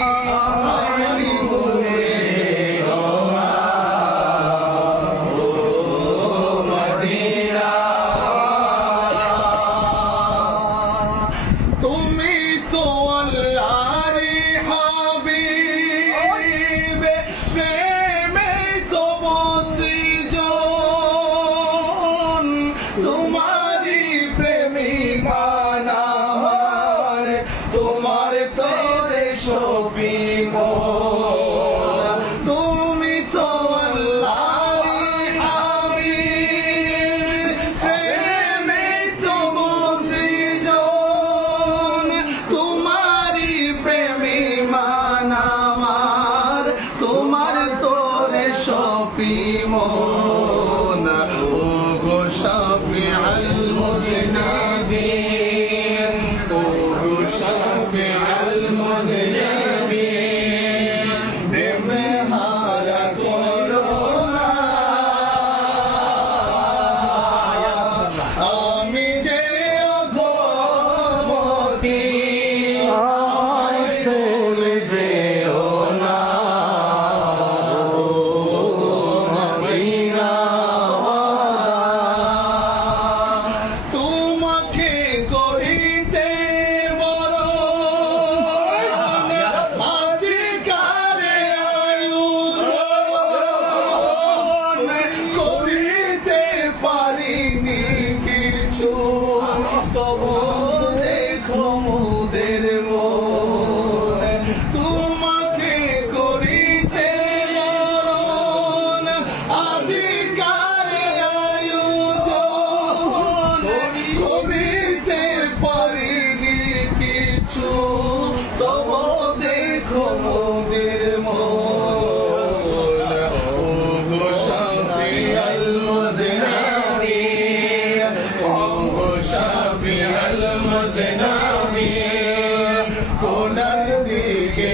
আমারই ভুলে ও মদিনা। তুমি তো আল্লাহর হাবিব, প্রেমে তো বসিজন, তোমারই প্রেমিক আমার, তোমার তোরে সপিব। তুমি তো আল্লাহর হাবিব, প্রেমে তো বসিজন, তোমারই প্রেমিক আমার, তোমার তোরে সপিব। ও গো শাফিউল মুযনিবিন, ও গো শাফিউল মুযনিবিন, প্রেমে হারা করো না। আমি যে অগমতি, আমায় ছেড়ে যেও না। তোমাকে করিতে বরণ, আজিকারে আয়োজন, করিতে পারিনি কিছু, তবু দেখো মোদের মন। তোমাকে করিতে বরণ, আজিকারে আয়োজন, করিতে পারিনি কিছু, তবু দেখো মোদের মন। ও গো শাফিউল মুযনিবিন, ও গো শাফিউল মুযনিবিন, কোনার দিকে